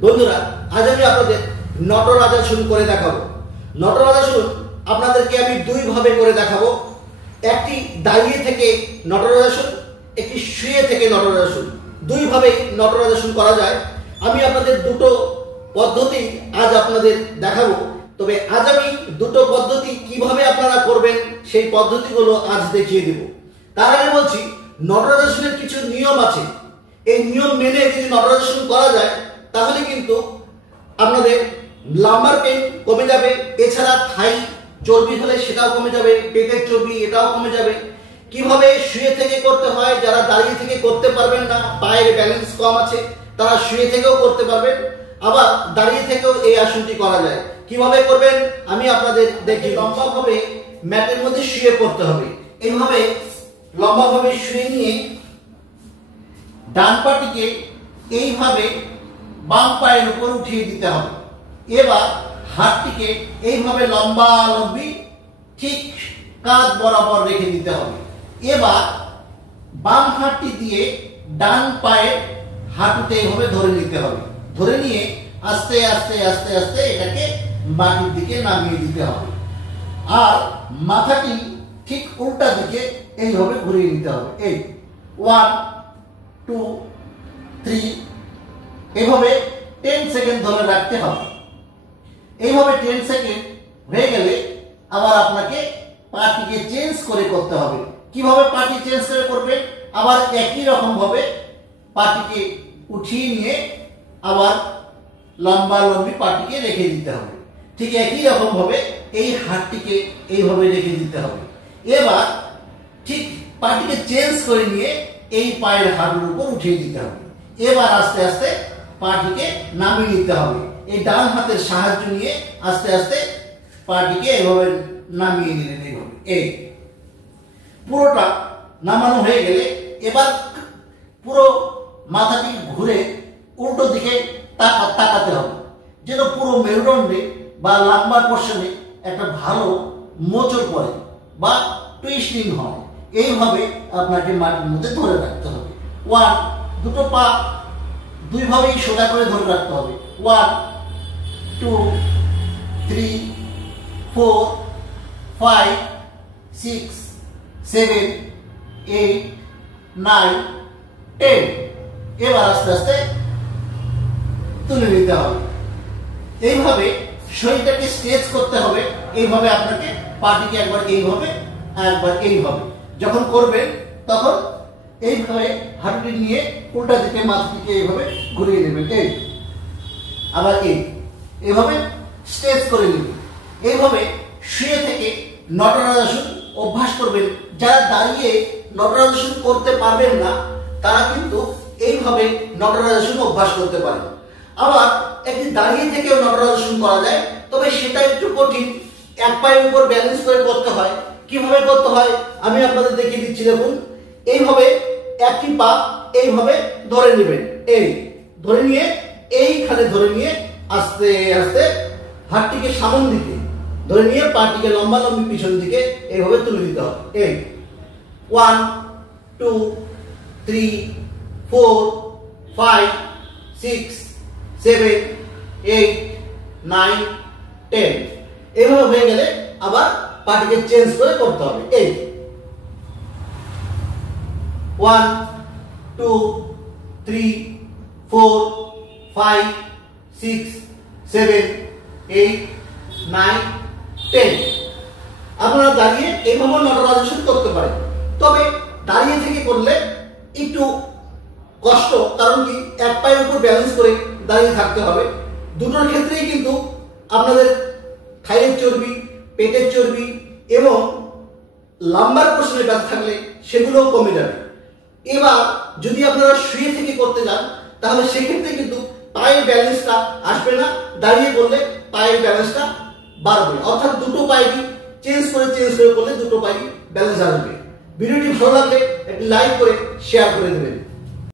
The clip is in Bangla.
বন্ধুরা, আজ আমি আপনাদের নটরাজাসন করে দেখাবো। নটরাজাসন আপনাদেরকে আমি দুই ভাবে করে দেখাবো। একটি দাঁড়িয়ে থেকে নটরাজাসন, একটি শুয়ে থেকে নটরাজাসন। দুই ভাবে নটরাজাসন করা যায়। আমি আপনাদের দুটো পদ্ধতি আজ আপনাদের দেখাবো। তবে আজ আমি দুটো পদ্ধতি কিভাবে আপনারা করবেন সেই পদ্ধতিগুলো আজ দেখিয়ে দেব। তার আগে বলছি, নটরাজাসনের কিছু নিয়ম আছে। এই নিয়ম মেনে যদি নটরাজাসন করা যায় তাহলে কিন্তু আপনাদের লাম্বার পেন কমে যাবে, এছাড়া থাই চর্বি হলে সেটাও কমে যাবে, পেটের চর্বি এটাও কমে যাবে। কিভাবে শুয়ে থেকে করতে হয়, যারা দাঁড়িয়ে থেকে করতে পারবেন না, পায়ের ব্যালেন্স কম আছে, তারা শুয়ে থেকেও করতে পারবেন। আবার দাঁড়িয়ে থেকেও এই আসনটি করা যায়। কিভাবে করবেন আমি আপনাদের দেখি। লম্বাভাবে ম্যাটের মধ্যে শুয়ে পড়তে হবে। এইভাবে লম্বাভাবে শুয়ে নিয়ে ডান পাটিকে এইভাবে বাম পায়ের উপর উঠিয়ে দিতে হবে। এবার হাতটিকে এইভাবে লম্বা লম্বি ঠিক কাঁধ বরাবর রেখে দিতে হবে। এবার বাম হাতটি দিয়ে ডান পায়ের হাঁটুতে এইভাবে ধরে নিতে হবে। ধরে নিয়ে আস্তে আস্তে আস্তে আস্তে এটাকে মাটির দিকে নামিয়ে দিতে হবে। আর মাথাটি ঠিক উল্টা দিকে এইভাবে ঘুরিয়ে নিতে হবে। এই 1 2 3 এইভাবে 10 সেকেন্ড ধরে রাখতে হবে। এইভাবে 10 সেকেন্ড হয়ে গেলে আবার আপনাকে পাটিকে চেঞ্জ করে করতে হবে। কিভাবে পাটি চেঞ্জ করে করবে? আবার একই রকম ভাবে পাটিকে উঠিয়ে নিয়ে আবার লম্বা লম্বি পাটিকে রেখে দিতে হবে। ঠিক একই রকম ভাবে এই হাতটিকে এইভাবে রেখে দিতে হবে। এবার ঠিক পাটিকে চেঞ্জ করে নিয়ে এই পায়ের হাঁটুর উপর উঠিয়ে দিতে হবে। এবার আস্তে আস্তে পাটিকে নামিয়ে নিতে হবে। এই ডান হাতের সাহায্য নিয়ে আস্তে আস্তে পাটিকে এইভাবে নামিয়ে নিলেন। এইভাবে এই পুরোটা নামানো হয়ে গেলে এবার পুরো মাথাটি ঘুরে উল্টো দিকে তাকাতে হবে, যেন পুরো মেরুদণ্ডে বা লাম্বার পোর্শনে একটা ভালো মোচড় পড়ে বা টুইস্টিং হয়। এইভাবে আপনাকে মাটির মধ্যে ধরে রাখতে হবে। 1 দুটো পা দুইভাবেই সোজা করে ধরে রাখতে হবে। 1 2 3 4 5 6 7 8 9 10। এবার আস্তে আস্তে তুলে নিতে হবে। এইভাবে শরীরটাকে স্ট্রেচ করতে হবে। এইভাবে আপনাকে পাটিকে একবার এইভাবে একবার এইভাবে যখন করবেন তখন এইভাবে হাঁটুটি নিয়ে উল্টা দিকে মাথাটিকে এইভাবে ঘুরিয়ে নেবেন। এই আবার এইভাবে স্ট্রেচ করে নেবেন। এইভাবে শুয়ে থেকে নটরাজাসন অভ্যাস করবেন। যারা দাঁড়িয়ে নটরাজাসন করতে পারবেন না তারা কিন্তু এইভাবে নটরাজাসন অভ্যাস করতে পারেন। আবার একটি দাঁড়িয়ে থেকেও নটরাজাসন করা যায়, তবে সেটা একটু কঠিন। এক পায়ের উপর ব্যালেন্স করে করতে হয়। কিভাবে করতে হয় আমি আপনাদের দেখিয়ে দিচ্ছি। দেখুন, এইভাবে একটি পা এইভাবে ধরে নেবেন। এই ধরে নিয়ে এইখানে ধরে নিয়ে আস্তে আস্তে হাতটিকে সামন দিকে ধরে নিয়ে পাটিকে লম্বা লম্বি পিছন দিকে এইভাবে তুলে দিতে হবে। এই 1 2 3 4 5 6 7 8 9 10। এইভাবে হয়ে গেলে আবার পাটিকে চেঞ্জ করে করতে হবে। এই 1 2 3 4 5 6 7 8 9 10। আপনারা দাঁড়িয়ে এইভাবে নটরাজাসন করতে পারেন। তবে দাঁড়িয়ে থেকে করলে একটু কষ্ট, কারণ কি এক পায়ের উপর ব্যালেন্স করে দাঁড়িয়ে থাকতে হবে। দুটোর ক্ষেত্রেই কিন্তু আপনাদের থাইয়ের চর্বি, পেটের চর্বি এবং লাম্বার পোর্শনে ব্যথা থাকলে সেগুলোও কমে যাবে। এবার যদি আপনারা শুয়ে থেকে করতে যান তাহলে সেক্ষেত্রে কিন্তু পায়ের ব্যালেন্সটা আসবে না। দাঁড়িয়ে করলে পায়ের ব্যালেন্সটা বাড়বে, অর্থাৎ দুটো পায়েরই চেঞ্জ করে করলে দুটো পায়েরই ব্যালেন্স আসবে। ভিডিওটি ভালো লাগলে একটি লাইক করে শেয়ার করে দেবেন।